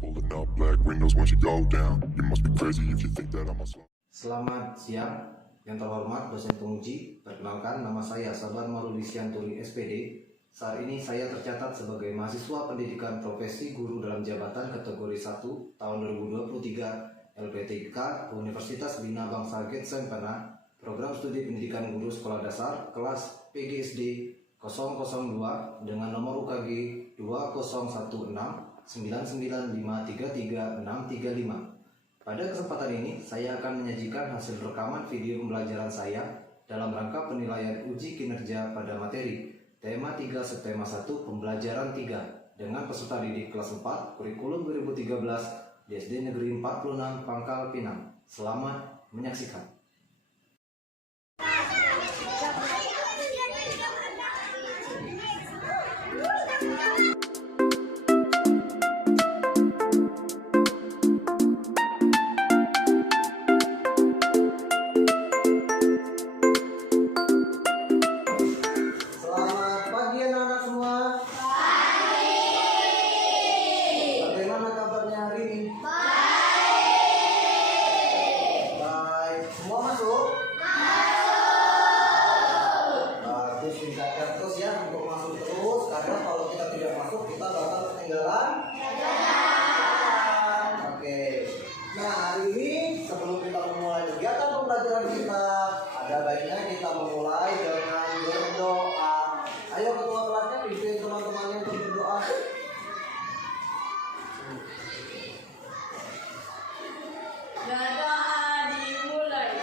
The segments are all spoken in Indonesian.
Pulling up black windows once you go down. You must be crazy if you think that I'm a slow. Selamat siang, yang terhormat dosen penguji. Perkenalkan, nama saya Sabar Maruli Sianturi SPD. Saat ini saya tercatat sebagai mahasiswa pendidikan profesi guru dalam jabatan kategori 1 tahun 2023 LPTK Universitas Bina Bangsa Getsempena, program studi pendidikan guru sekolah dasar kelas PGSD 002 dengan nomor UKG 201699533635. Pada kesempatan ini, saya akan menyajikan hasil rekaman video pembelajaran saya dalam rangka penilaian uji kinerja pada materi tema 3 subtema 1 pembelajaran 3 dengan peserta didik kelas 4 kurikulum 2013 di SD Negeri 46 Pangkal Pinang. Selamat menyaksikan. Ada baiknya kita memulai dengan berdoa. Ayo ketua kelasnya pimpin teman-temannya untuk berdoa. Berdoa dimulai.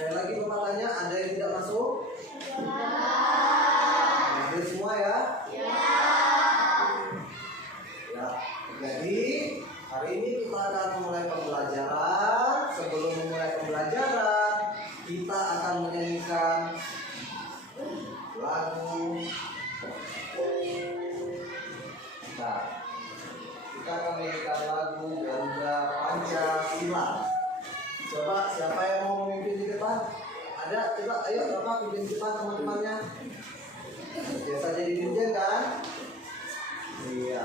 Saya lagi bertanya, ada yang tidak masuk? Hadir semua ya? Ya. Jadi hari ini kita akan memulai pembelajaran. Sebelum memulai pembelajaran, kita akan menyanyikan lagu. Kita akan menyanyikan lagu Pancasila. Coba siapa yang mau memimpin di depan? Ada? Coba ayo Bapak pimpin di depan teman-temannya. Biasa jadi dirjen kan? Iya.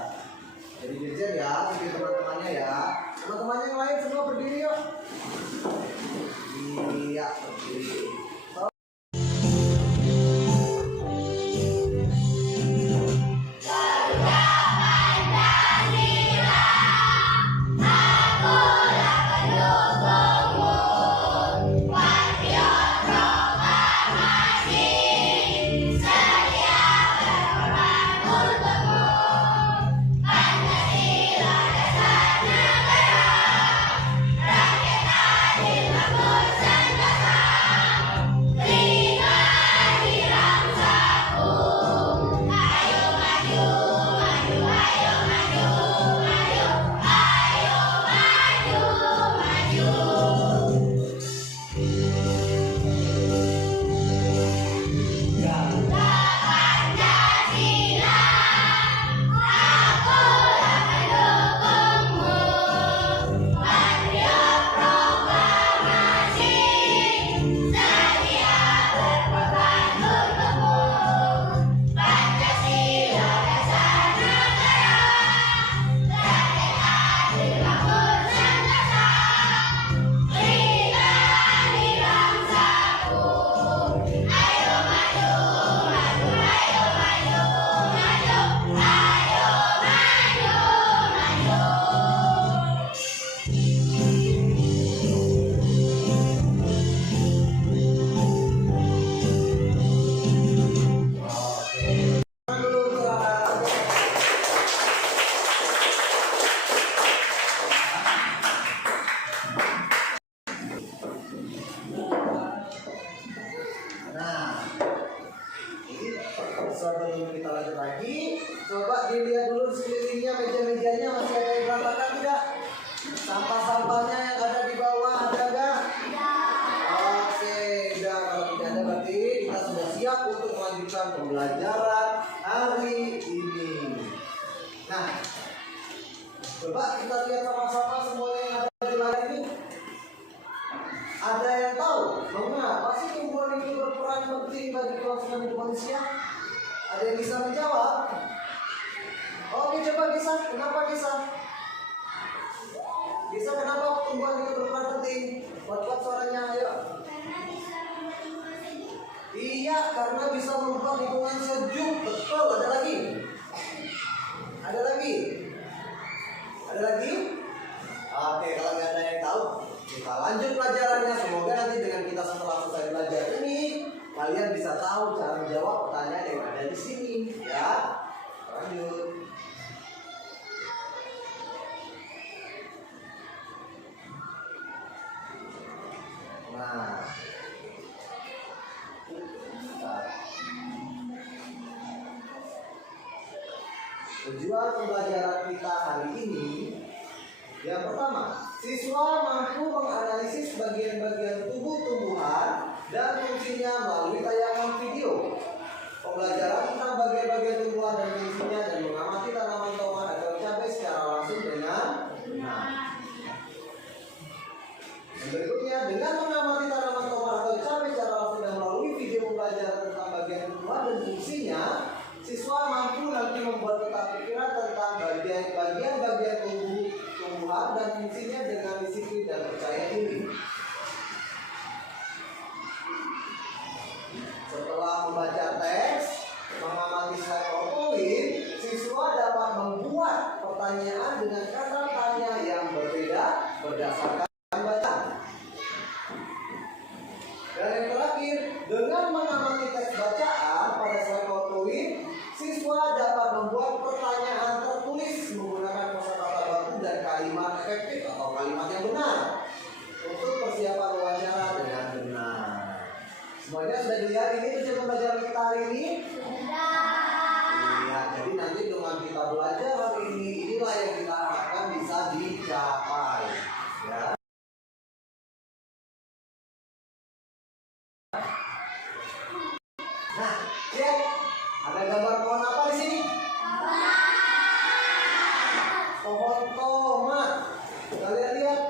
Jadi dirjen ya, pimpin teman-temannya ya. Teman-temannya yang lain semua berdiri yuk. Iya, berdiri. Sebelum kita lanjut lagi, coba dilihat dulu sekelilingnya, meja-mejanya masih ada yang berantakan tidak? Sampah-sampahnya yang ada di bawah ada nggak? Oke, udah. Kalau tidak ada berarti kita sudah siap untuk melanjutkan pembelajaran hari ini. Nah, coba kita lihat sama-sama semuanya yang ada di layar ini. Ada yang tahu mengapa sih tumbuhan itu berperan penting bagi kelangsungan hidup manusia? Ada yang bisa menjawab? Oke, coba bisa. Kenapa bisa? Bisa kenapa tumbuhan itu berperan penting? Buat suaranya, ayo. Iya, karena bisa membuat lingkungan sejuk. Betul. Ada lagi? Ada lagi? Ada lagi? Oke, kalau nggak ada yang tahu, kita lanjut pelajarannya. Semoga nanti dengan kita setelah selesai belajar ini, kalian bisa tahu cara menjawab pertanyaan yang ada di sini, ya. Lanjut. Nah, tujuan pembelajaran kita hari ini, yang pertama, siswa mampu menganalisis bagian-bagian tubuh tumbuhan dan fungsinya melalui tayangan video. Pembelajaran tentang bagian-bagian tumbuhan dan fungsinya dan mengamati tanaman tomat atau cabai secara langsung dengan benar. Yang berikutnya, dengan mengamati tanaman tomat atau cabai secara langsung dan melalui video pembelajaran tentang bagian tumbuhan dan fungsinya, siswa mampu nanti membuat peta pikiran tentang bagian-bagian tumbuhan dan fungsinya dengan disiplin dan percaya diri. Setelah membaca teks, mengamati slide PowerPoint, siswa dapat membuat pertanyaan dengan kata tanya yang berbeda berdasarkan bacaan. Dan yang terakhir, dengan mengamati teks bacaan pada slide PowerPoint, siswa dapat membuat pertanyaan tertulis menggunakan kosakata baku dan kalimat efektif atau kalimat yang benar untuk persiapan wawancara dengan benar. Semuanya sudah dilihat ini tujuan pembelajaran kita hari ini? Iya, jadi nanti dengan kita belajar hari ini, inilah yang kita harapkan bisa dicapai. Ya. Nah, lihat ada gambar pohon apa di sini? Pohon tomat. Kalian lihat?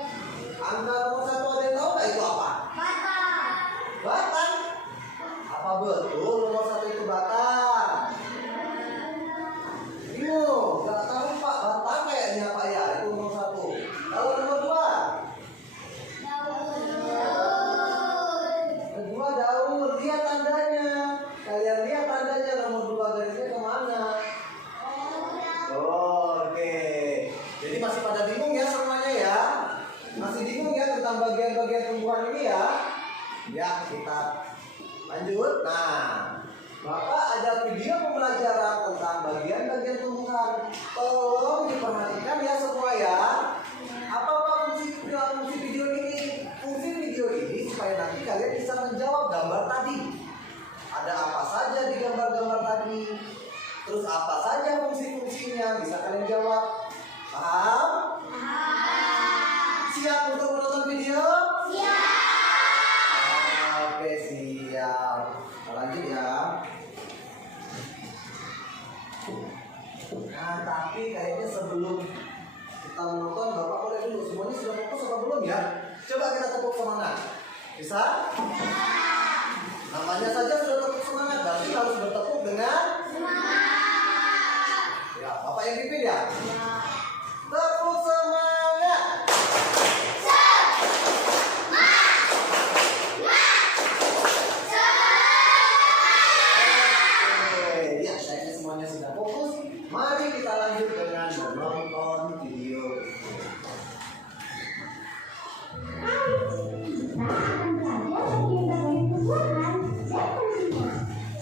Pada bingung ya semuanya ya? Masih bingung ya tentang bagian-bagian tumbuhan ini ya? Ya, kita lanjut. Nah, Bapak ada video pembelajaran tentang bagian-bagian tumbuhan. Tolong diperhatikan ya semua ya. Apa fungsi video ini? Fungsi video ini supaya nanti kalian bisa menjawab gambar tadi. Ada apa saja di gambar-gambar tadi? Terus apa saja fungsi-fungsinya? Bisa kalian jawab. Paham? Siap untuk menonton video? Oke, siap. Kita lanjut ya. Nah, tapi kayaknya sebelum kita menonton, Bapak boleh dulu. Semuanya sudah fokus apa belum ya? Coba kita tepuk semangat. Bisa? Namanya saja sudah tepuk semangat, berarti harus bertepuk dengan semangat. Ya, Bapak yang pimpin ya? Tepuk semangat. Oke, ya, kayaknya semuanya sudah fokus. Mari kita lanjut dengan menonton video.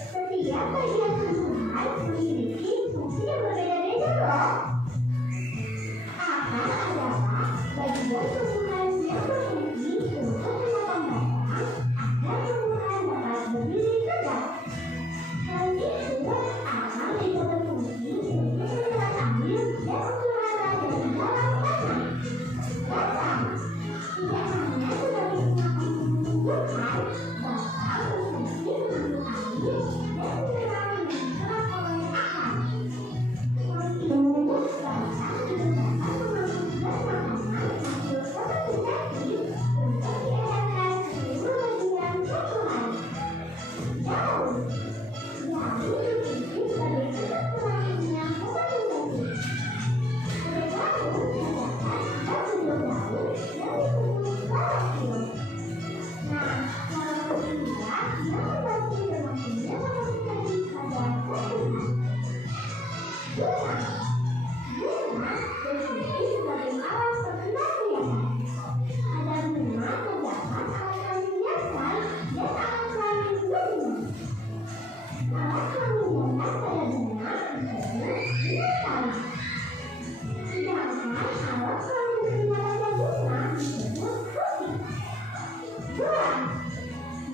Setiap bagian tumbuhan memiliki fungsi yang berbeda-beda loh. Akan terdapat bagian tumbuhan yang berfungsi untuk menopang batang agar tumbuhan dapat berdiri tegak. Selain itu, akar juga berfungsi untuk menyerap angin dan udara dari dalam tanah. Batang tidak hanya sebagai penopang tumbuhan, batang berfungsi untuk angin dan udara yang diserap oleh akar. Selain itu, batang juga dapat memproduksi makanan hasil fotosintesis untuk diedarkan ke seluruh bagian tumbuhan. Daun berfungsi sebagai bentuk terakhirnya fotosintesis. Pada daun terdapat enzim daun yang disebut klorofil. Nah, klorofil inilah yang membantu berlangsungnya fotosintesis pada tumbuhan. Bunga berfungsi sebagai alat perkenalan hiasan. Pada bunga terdapat alat kelamin hiasan dan alat kelamin betina. Alat kelamin hiasan pada bunga disebut bintang. Sedangkan alat kelamin betina pada bunga disebut putik. Buah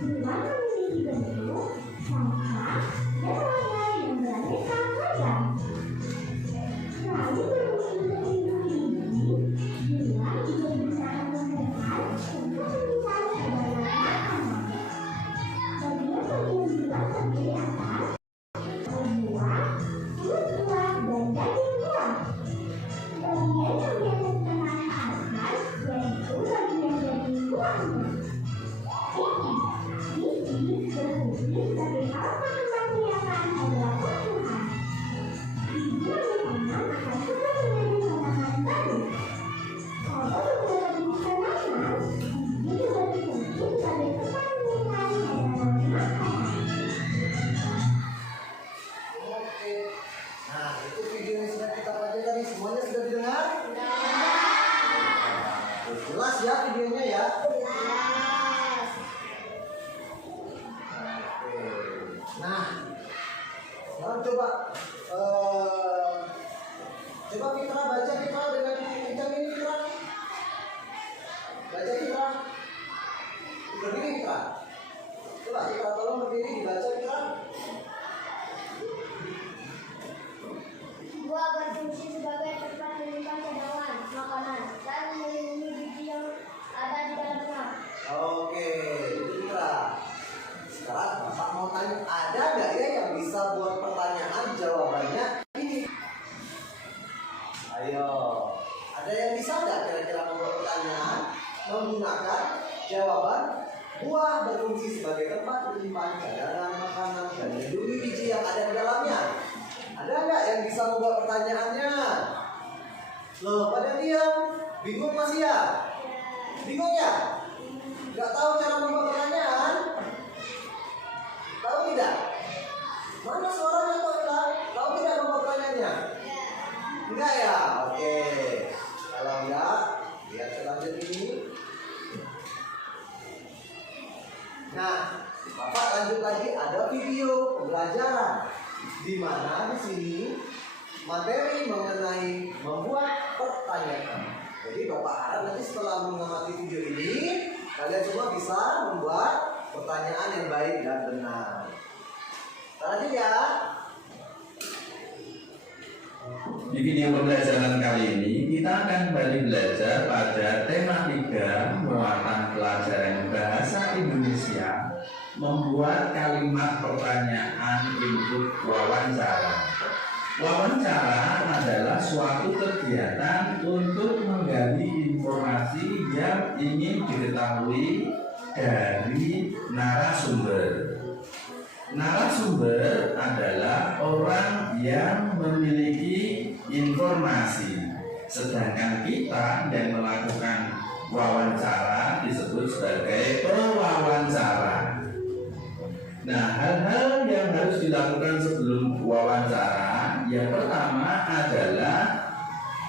memiliki bentuk, rasa, dan warna yang beraneka ragam. Selain berfungsi untuk melindungi diri, buah juga digunakan masyarakat untuk menyimpan cadangan makanan. Bagian-bagian buah terdiri atas buah, kulit buah, dan daging buah. Bagian yang biasa ditekan akar yaitu bagian daging buahnya. Biji berfungsi sebagai alat pengemban hiasan pada tumbuhan. Biji yang ditanam akan segera menjadi tanaman baru. Kalau beberapa biji tanaman, biji juga berfungsi sebagai tempat menyimpan cadangan makanan. Oke. Nah, itu video yang sudah kita pelajari tadi. Semuanya sudah didengar? Jelas ya videonya ya? Nah, sekarang coba Fitra baca Fitra dengan kencang ini Fitra. Baca Fitra. Berdiri Fitra. Coba Fitra tolong berdiri dibaca Fitra. Buah berfungsi sebagai tempat menyimpan cadangan makanan dan melindungi biji yang ada di dalamnya. Oke, itu Fitra. Sekarang Bapak mau tanya, ada nggak ya yang bisa buat pertanyaan jawabannya ini? Ayo, ada yang bisa nggak kira-kira membuat pertanyaan menggunakan jawaban buah berfungsi sebagai tempat menyimpan cadangan makanan dan melindungi biji yang ada di dalamnya? Ada nggak yang bisa membuat pertanyaannya? Loh, pada diam, bingung masih ya? Bingung ya? Nggak tahu cara membuat pertanyaan? Tahu tidak? Mana suaranya kok hilang? Tahu tidak nomor pertanyaannya? Enggak ya? Oke. Kalau video pembelajaran di mana di sini materi mengenai membuat pertanyaan. Jadi Bapak harap nanti setelah mengamati video ini kalian semua bisa membuat pertanyaan yang baik dan benar. Lanjut ya. Di video pembelajaran kali ini kita akan kembali belajar pada tema 3 muatan pelajaran bahasa Indonesia, membuat kalimat pertanyaan untuk wawancara. Wawancara adalah suatu kegiatan untuk menggali informasi yang ingin diketahui dari narasumber. Narasumber adalah orang yang memiliki informasi, sedangkan kita yang melakukan wawancara disebut sebagai pewawancara. Nah, hal-hal yang harus dilakukan sebelum wawancara, yang pertama adalah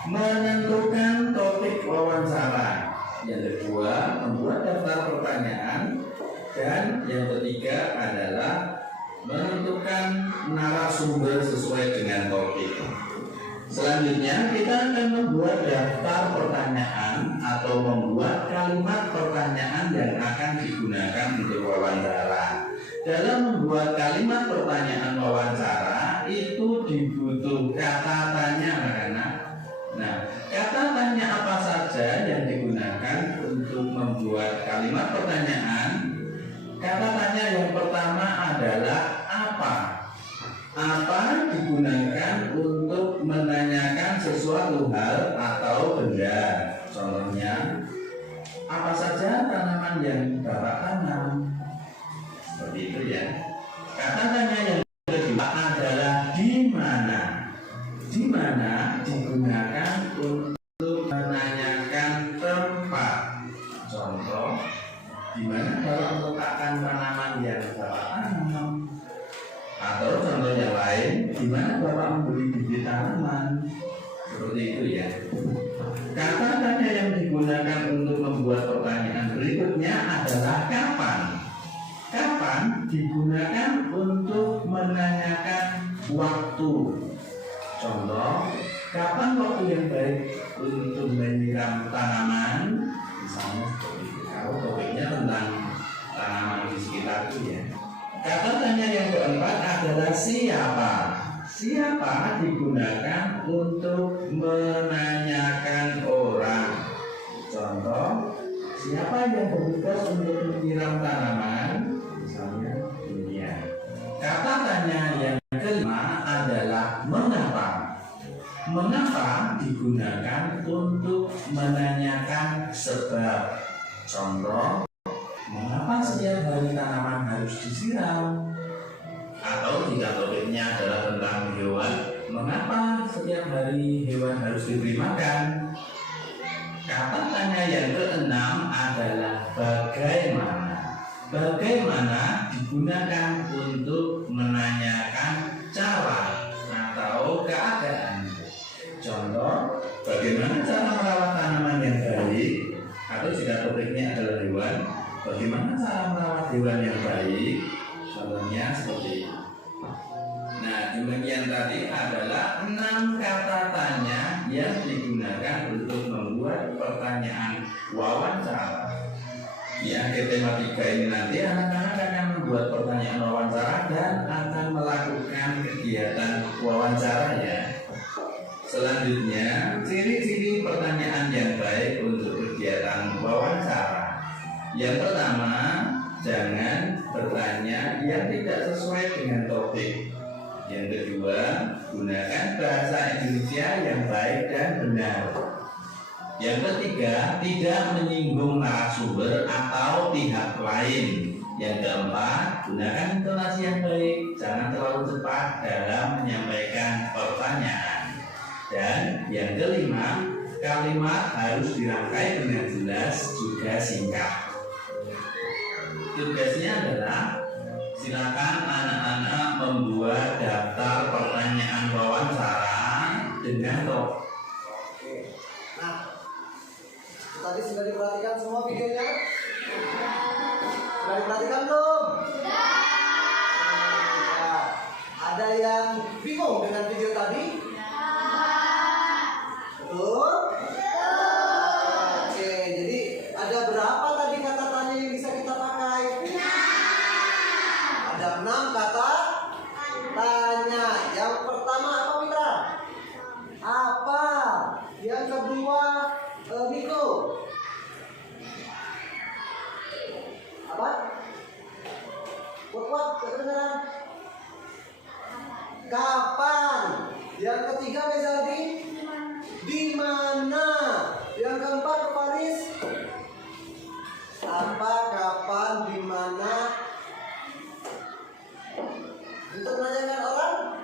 menentukan topik wawancara, yang kedua membuat daftar pertanyaan, dan yang ketiga adalah menentukan narasumber sesuai dengan topik. Selanjutnya kita akan membuat daftar pertanyaan atau membuat kalimat pertanyaan yang akan digunakan untuk wawancara. Dalam membuat kalimat pertanyaan wawancara itu dibutuhkan kata tanya anak-anak. Nah, kata tanya apa saja yang digunakan untuk membuat kalimat pertanyaan? Kata tanya yang pertama adalah apa? Apa digunakan untuk menanyakan sesuatu hal atau benda. Contohnya, apa saja tanaman yang Bapak tanam? Seperti itu ya. Kata tanya yang kedua adalah di mana. Di mana digunakan untuk menanyakan tempat. Contoh, di mana Bapak meletakkan tanaman yang Bapak tanam? Atau contoh yang lain, di mana Bapak membeli bibit tanaman? Seperti itu ya. Kata tanya yang digunakan untuk membuat pertanyaan berikutnya adalah kapan. Kapan digunakan untuk menanyakan waktu. Contoh, kapan waktu yang baik untuk menyiram tanaman? Misalnya seperti itu. Kalau topiknya tentang tanaman di sekitarku ya. Kata tanya yang keempat adalah siapa. Siapa digunakan untuk menanyakan orang. Contoh, siapa yang bertugas untuk menyiram tanaman? Misalnya dunia. Kata tanya yang kelima adalah mengapa. Mengapa digunakan untuk menanyakan sebab. Contoh, mengapa setiap hari tanaman harus disiram? Atau jika topiknya adalah tentang hewan, mengapa setiap hari hewan harus diberi makan? Kata tanya yang keenam adalah bagaimana. Bagaimana digunakan untuk menanyakan cara atau keadaan. Contoh, bagaimana cara merawat tanaman yang baik? Atau jika topiknya adalah hewan, bagaimana cara merawat hewan yang baik? Contohnya seperti ini. Nah, demikian tadi adalah 6 kata tanya yang digunakan untuk membuat pertanyaan wawancara. Di akhir tema 3 ini nanti anak-anak akan membuat pertanyaan wawancara dan akan melakukan kegiatan wawancara ya. Selanjutnya, ciri-ciri pertanyaan yang baik untuk kegiatan wawancara. Yang pertama, jangan bertanya yang tidak sesuai dengan topik. Yang kedua, gunakan bahasa Indonesia yang baik dan benar. Yang ketiga, tidak menyinggung narasumber atau pihak lain. Yang keempat, gunakan intonasi yang baik, jangan terlalu cepat dalam menyampaikan pertanyaan. Dan yang kelima, kalimat harus dirangkai dengan jelas juga singkat. Tugasnya adalah silakan anak-anak membuat daftar pertanyaan wawancara dengan topik. Oke. Nah, tadi sudah diperhatikan semua videonya? Sudah diperhatikan belum? Sudah. Ada yang bingung dengan video tadi? Betul? Oke, jadi ada berapa tadi kata tanya yang bisa kita pakai? Ada 6 kata tanya. Yang pertama apa, Mitra? Apa? Yang kedua, Miko? Apa? Kuat-kuat, kedengaran? Kapan? Yang ketiga, Mezaldi? Di mana? Yang keempat, Paris? Apa, kapan, di mana? Untuk menanyakan orang?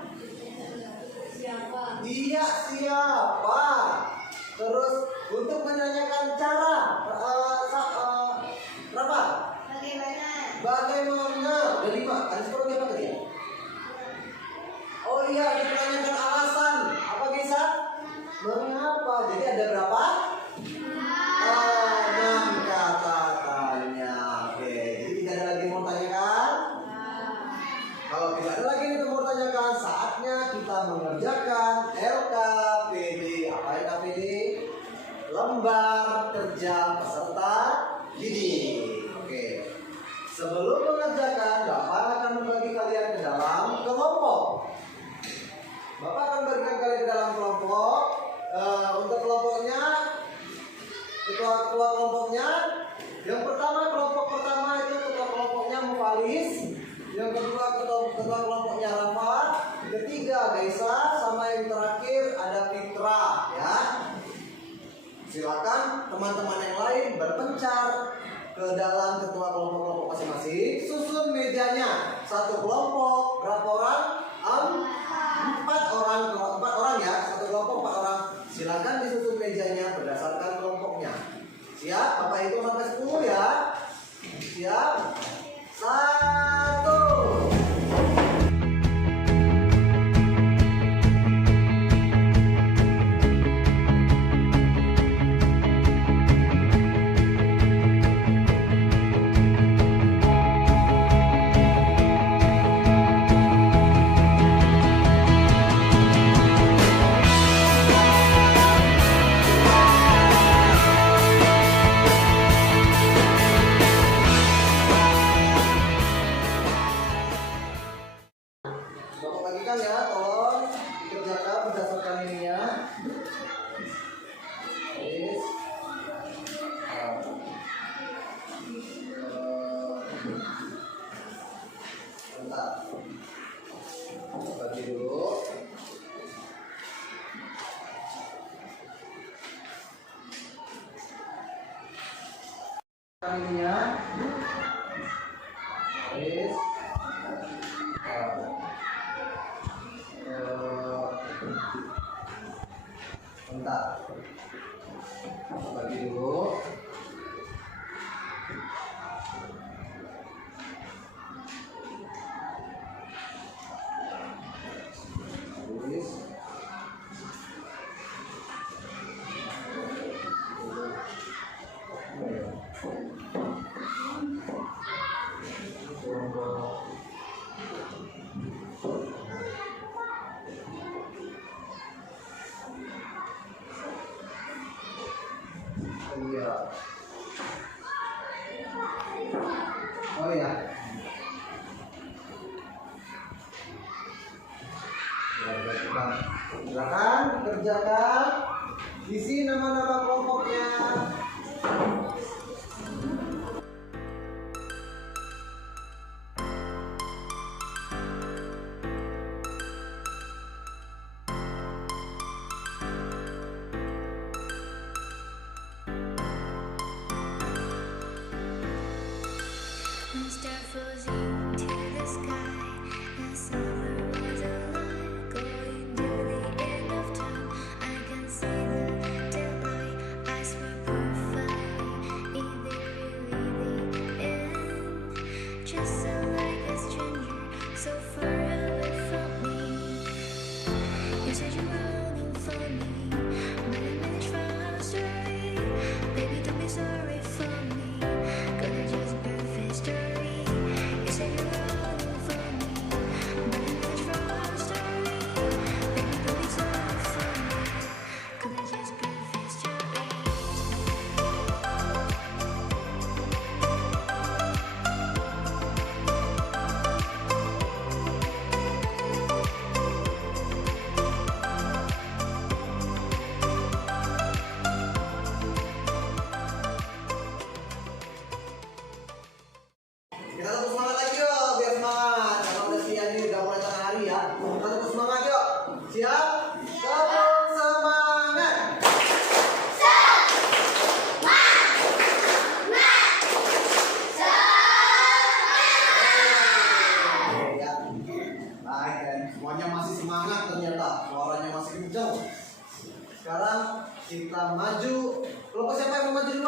Iya, siapa? Terus untuk menanyakan cara? Berapa? Bagaimana? Ada 5. Ada sekolah apa tadi ya? Oh iya, untuk menanyakan alasan. Apa bisa? Mengapa? Jadi ada berapa? 6 kata tanya. Oke, jadi tidak ada lagi yang mau tanyakan? Kalau tidak ada lagi yang mau tanyakan, saatnya kita mengerjakan LKPD. Apa LKPD? Lembar kerja peserta didik. Oke. Sebelum mengerjakan, Bapak akan membagi kalian ke dalam kelompok. Bapak akan bagikan kalian ke dalam kelompok. Untuk kelompoknya, ketua kelompoknya. Yang pertama, kelompok pertama itu ketua kelompoknya Mufalis. Yang kedua, ketua kelompoknya Rafa. Ketiga, Gaisa. Sama yang terakhir ada Fitra. Ya. Silakan teman-teman yang lain berpencar ke dalam ketua kelompok-kelompok masing-masing. Susun mejanya. Satu kelompok berapa orang? 4 orang. 4 orang ya. Satu kelompok 4 orang. Silakan disusun mejanya berdasarkan kelompoknya. Siap? Bapak hitung sampai 10 ya. Siap? 1. Bapak bagikan ya, tolong dikerjakan berdasarkan ininya. Yes. Bentar. Bagi dulu. Ininya. Yes. Bentar. Bagi dulu. Tulis. Iya. Oh ya. Silakan kerjakan. Isi nama-nama kelompoknya. Star falls into the sky. The summer was alive, going to the end of time. I can see the daylight. I swear perfect. Is it really the end? Just so like a stranger, so far away from me. You said you were longing for me, but I managed from our story. Baby, don't be sorry for me. Gonna just perfect story. You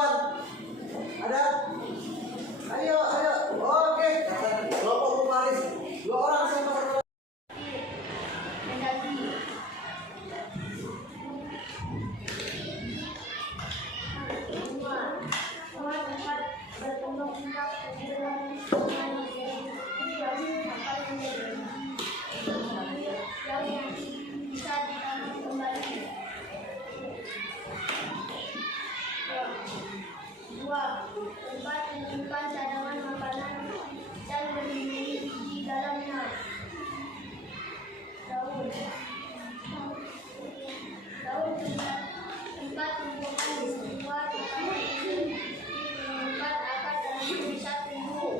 duluan. Ada? Ayo. Oke. Kelompok Muparis. 2 orang siapa satu? Tempat menyimpan cadangan makanan dan berlindung di dalamnya. Daun tempat tumbuhan di sebuah tempat ini tempat akar dalam bisa tumbuh.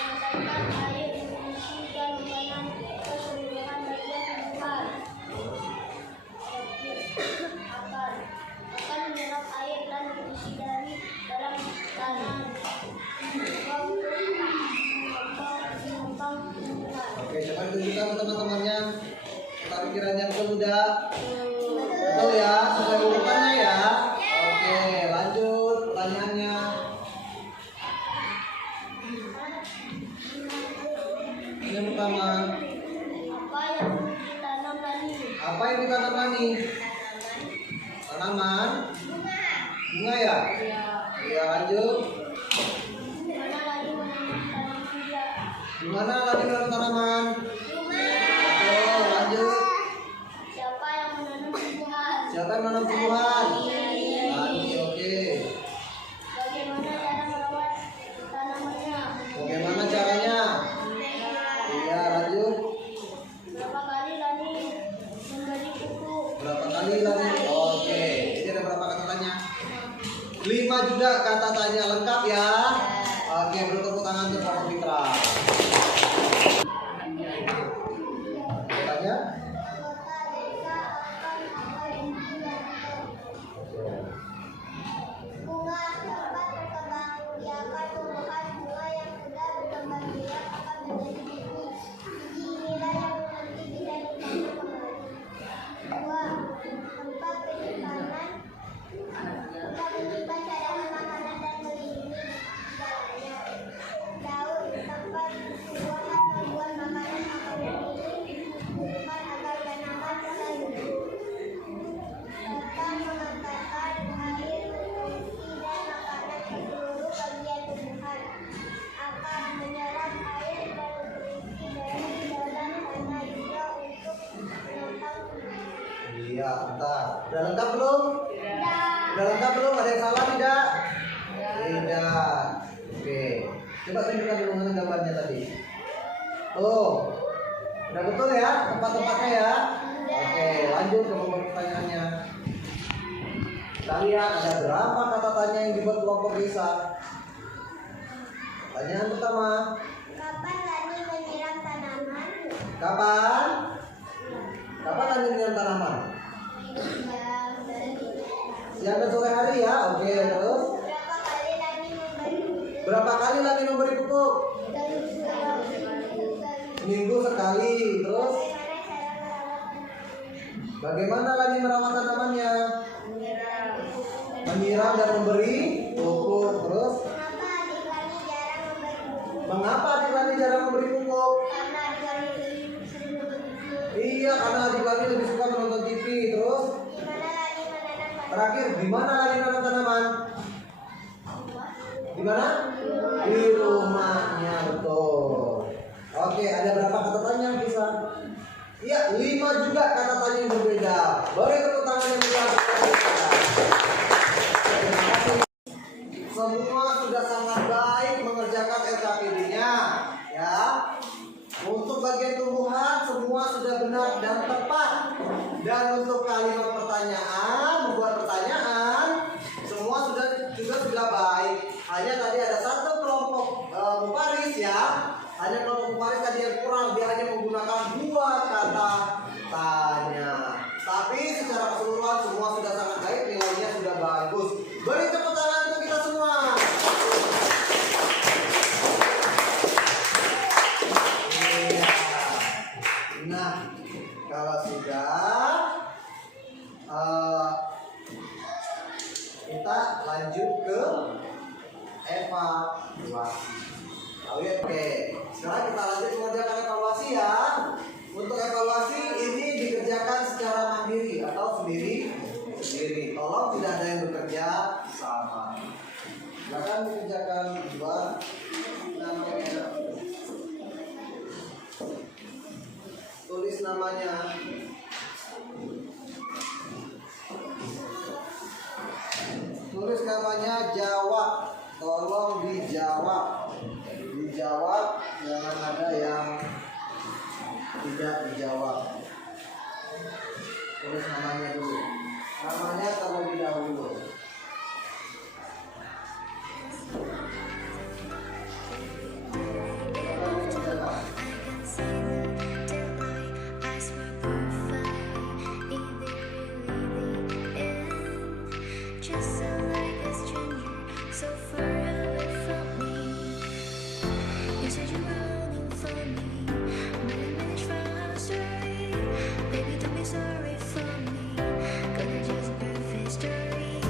Mengantarkan air nutrisi dan makanan ke keseluruhan bagian tumbuhan. Akan menyerap air dan nutrisi dari dalam tanah. Oke, coba tunjukkan teman-temannya. Pikirannya betul udah? Betul ya, sesuai urutannya ya. Oke, lanjut pertanyaannya. Yang pertama, apa yang ditanam Rani? Tanaman? Bunga ya? Iya, lanjut. Di mana lagi menanam tanaman? Betul, lanjut. Siapa yang menanam tumbuhan? Siapa yang menanam tumbuhan? Rani, oke. Bagaimana cara merawat tanamannya? Bagaimana caranya? Iya, lanjut. Berapa kali Rani memberi pupuk? Berapa kali lagi? Oke, ini ada berapa kata tanya? 5 juga kata tanya lengkap ya. Oke, bertepuk tangan untuk Pak Fitra. Tanya? Bunga dapat berkembang biakan tumbuhan bunga yang sudah berkembang biak akan menjadi biji. Biji inilah yang nanti bisa ditanam kembali. 2. Tempat penyimpanan cadangan makanan dan melindungi di dalamnya. Daun tempat tumbuhan membuat makanan akan melindungi tumbuhan agar tanaman bisa hidup. Akan mengantarkan air, nutrisi dan makanan ke seluruh bagian tumbuhan. Akan menyerap air dan nutrisi dari dalam tanah juga untuk menopang tumbuhan. Iya, bentar. Udah lengkap belum? Udah lengkap belum? Ada yang salah tidak? Tidak. Oke. Coba tunjukkan dulu mana gambarnya tadi. Tuh. Udah betul ya tempat-tempatnya ya? Oke, lanjut ke pertanyaannya. Kita lihat ada berapa kata tanya yang dibuat kelompok Risa. Pertanyaan pertama. Kapan Rani menyiram tanaman? Kapan? Kapan Rani menyiram tanaman? Siang dan sore hari ya. Oke, terus? Berapa kali Rani memberi pupuk? Berapa kali Rani memberi pupuk? Minggu sekali. Terus? Bagaimana cara merawat tanaman? Bagaimana Rani merawat tanamannya? Menyiram dan memberi pupuk. Terus? Mengapa adik Rani jarang memberi pupuk? Mengapa adik Rani jarang memberi pupuk? Karena adik Rani lebih sering menonton TV. Iya, karena adik Rani lebih suka menonton TV. Terus? Di mana Rani menanam tanaman? Terakhir, di mana Rani menanam tanaman? Di mana? Di rumahnya, betul. Oke, ada berapa kata tanya yang bisa? Iya, 5 juga kata tanya yang berbeda. Beri tepuk tangan yang meriah. Terima kasih. Semua sudah sangat baik mengerjakan LKPD-nya, ya. Untuk bagian tumbuhan semua sudah benar dan tepat. Dan untuk kalimat pertanyaan, membuat pertanyaan, semua sudah baik. Hanya tadi ada satu kelompok Muparis ya. Hanya kelompok Muparis tadi yang kurang, dia hanya menggunakan 2 kata tanya. Tapi secara keseluruhan semua sudah kita lanjut ke evaluasi. Oke, sekarang kita lanjut mengerjakan evaluasi ya. Untuk evaluasi ini dikerjakan secara mandiri atau sendiri. Tolong tidak ada yang bekerja sama. Silakan dikerjakan berdua. Namanya tulis namanya. Tulis namanya, jawab. Tolong dijawab. Dijawab, jangan ada yang tidak dijawab. Tulis namanya dulu. Namanya terlebih dahulu. Just sound like a stranger, so far away from me. You said you're running for me, but I managed from our story. Baby, don't be sorry for me, 'cause it's just a perfect story.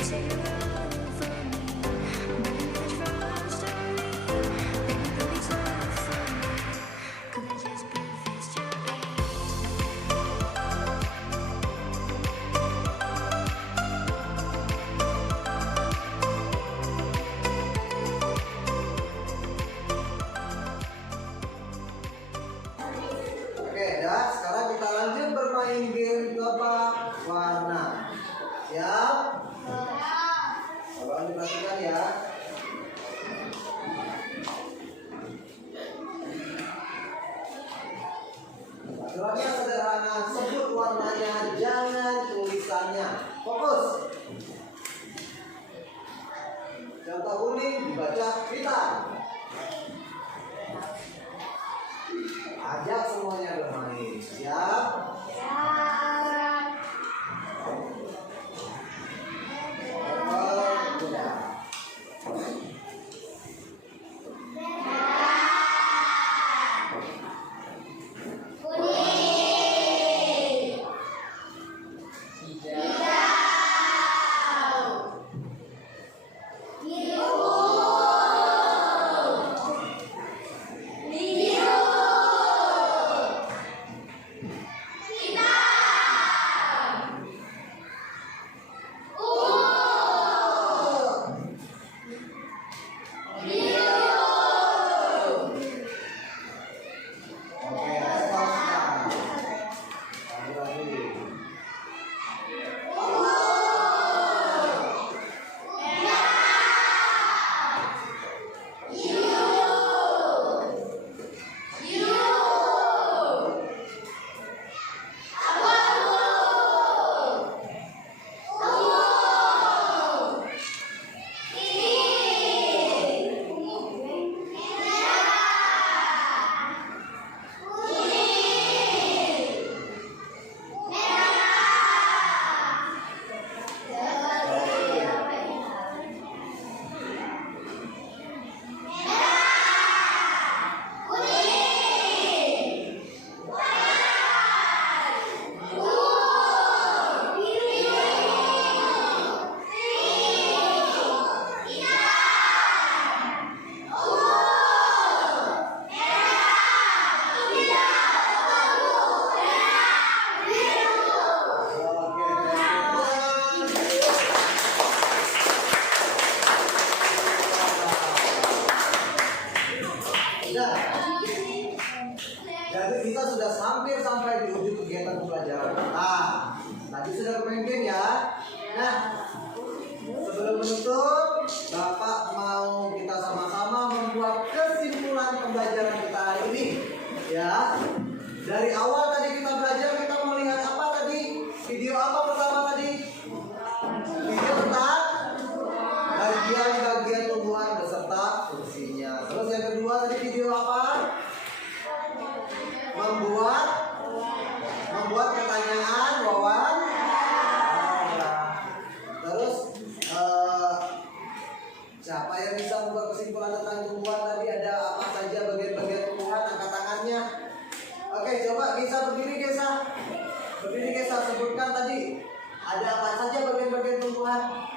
You said you're running for me, but I managed from our story. Baby, don't be sorry for me, 'cause it's just a perfect story. Oke, dah. Sekarang kita lanjut bermain game tebak warna. Siap? Tolong diperhatikan ya. Aturannya sederhana, sebut warnanya, jangan tulisannya. Fokus. Contoh kuning dibaca hitam. Ajak semuanya bermain. Siap? Sudah. Oke, respon sekarang. Lagi-lagi. Oke, Sudah. Jadi kita sudah hampir sampai di ujung kegiatan pembelajaran. Nah, tadi sudah bermain game ya. Nah, sebelum menutup, Bapak mau kita sama-sama membuat kesimpulan pembelajaran kita hari ini. Ya, dari awal tadi kita belajar, kita mau lihat apa tadi? Video apa pertama tadi? Video tentang bagian-bagian tumbuhan beserta fungsinya. Terus yang kedua tadi video apa? Membuat pertanyaan, Wawan. Terus siapa yang bisa membuat kesimpulan tentang tumbuhan tadi? Ada apa saja bagian-bagian tumbuhan? Angkat tangannya. Oke, coba Gesa berdiri, Gesa. Berdiri, Gesa. Sebutkan tadi ada apa saja bagian-bagian tumbuhan.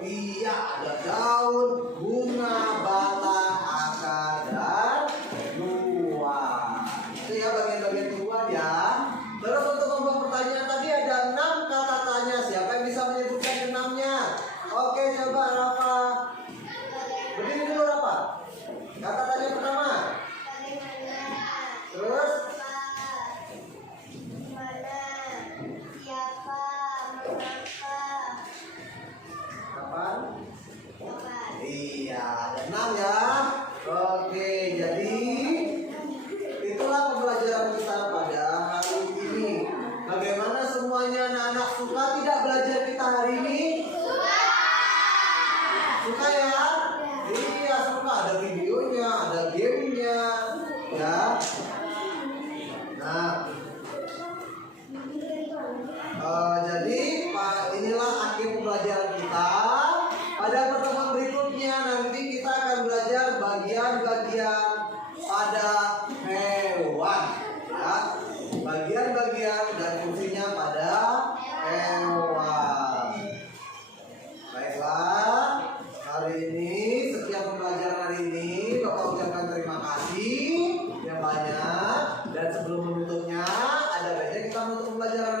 Iya, ada daun, bunga, batang, akar, dan buah. Itu ya bagian-bagian tumbuhan ya. Terus untuk membuat pertanyaan tadi ada 6 kata tanya. Siapa yang bisa menyebutkan 6-nya? Oke, coba Rafa. Berdiri dulu Rafa. Kata tanya pertama. Terus kapan? Iya, ada 6 ya. Oke, jadi itulah pembelajaran kita pada hari ini. Bagaimana semuanya anak-anak suka tidak belajar kita hari ini? Suka ya? Iya, suka. Ada videonya, ada gamenya, ya. Nah, jadi inilah akhir pembelajaran kita. Pada pertemuan berikutnya nanti kita akan belajar bagian-bagian pada hewan, ya. Bagian-bagian dan fungsinya pada hewan. Baiklah, hari ini setiap pembelajaran hari ini Bapak ucapkan terima kasih yang banyak. Dan sebelum menutupnya, ada baiknya kita menutup pembelajaran